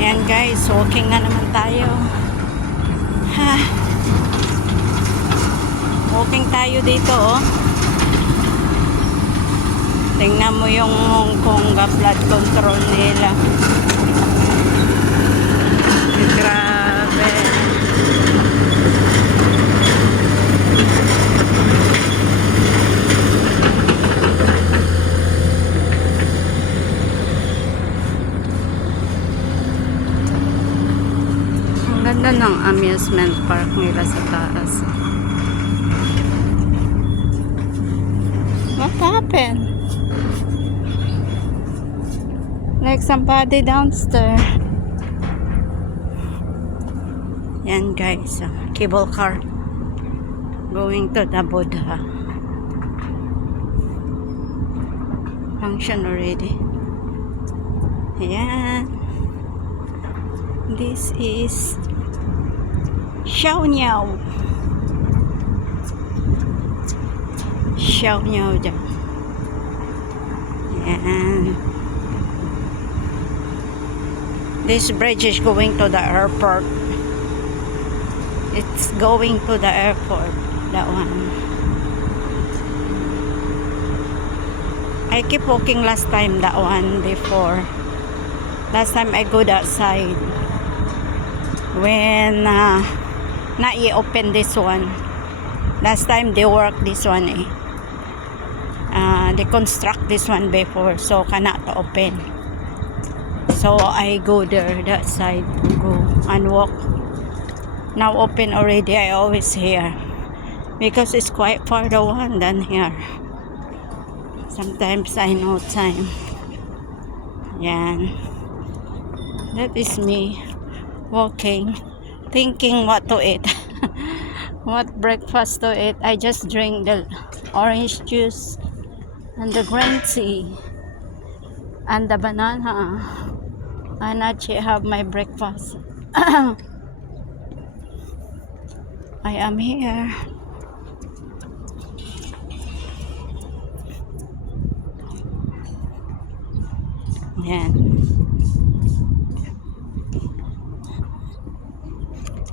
Ayan guys, walking na naman tayo. Ha. Walking tayo dito, oh. Tingnan mo yung Hong Kong blood control nila. Grabe. Ang ganda ng amusement park nila sa taas. What happened? Like somebody downstairs. Yan guys, cable car going to the Buddha. Function already. Yan. This is Xiaoniao. Xiaoniao dyan. Yan. This bridge is going to the airport. It's going to the airport. That one. I keep walking last time, that one before. Last time I go that side. When not yet open this one. Last time they work this one eh. They construct this one before, so cannot open. So I go there, that side, go and walk. Now open already, I always here. Because it's quite far the one than here. Sometimes I know time. Yan. That is me walking, thinking what to eat. What breakfast to eat. I just drink the orange juice and the green tea and the banana. And actually have my breakfast. I am here. Yan.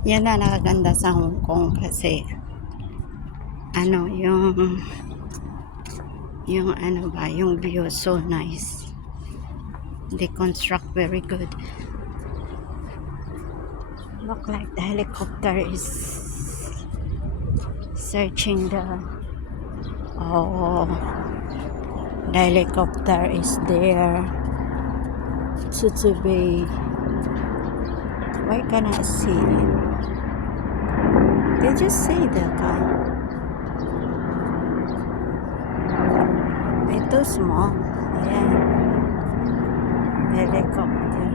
Yan na nakaganda sa Hong Kong kasi ano yung ano ba, yung view so nice. They construct very good. Look like the helicopter is searching the the helicopter is there. City Bay. Why can't I see it? Did you see the car? It's too small. Ayan. Helicopter.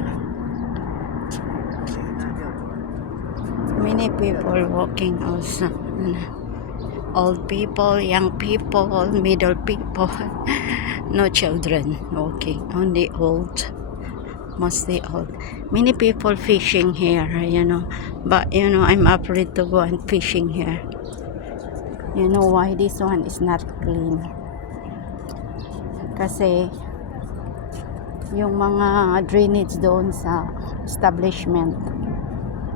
Many people walking also. Old people, young people, middle people. No children walking, only old. Mostly old. Many people fishing here, you know. But, you know, I'm afraid to go and fishing here. You know why this one is not clean? Kasi, yung mga drainage doon sa establishment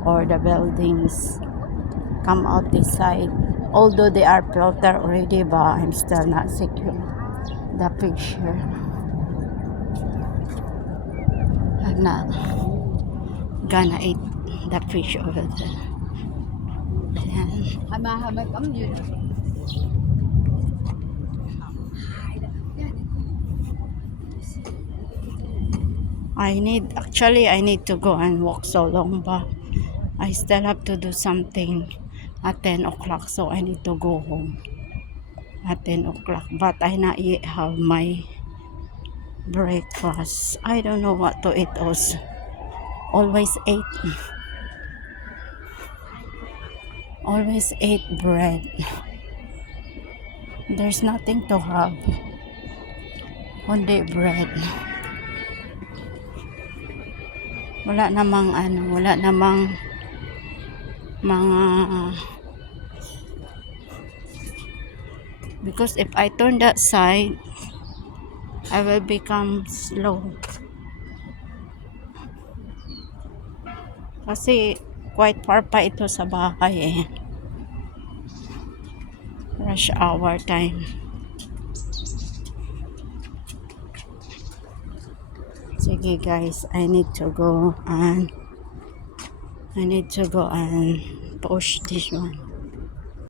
or the buildings come out this side. Although they are filtered already, but I'm still not secure. The picture. I'm not gonna eat the fish over there. I need to go and walk so long, but I still have to do something at 10 o'clock, so I need to go home at 10 o'clock. But I not yet have my breakfast. I don't know what to eat also. Always ate bread. There's nothing to have. Only bread. Wala namang mga because if I turn that side I will become slow. Kasi quite far pa ito sa bahay eh. Rush hour time. Sige guys, I need to go and push this one.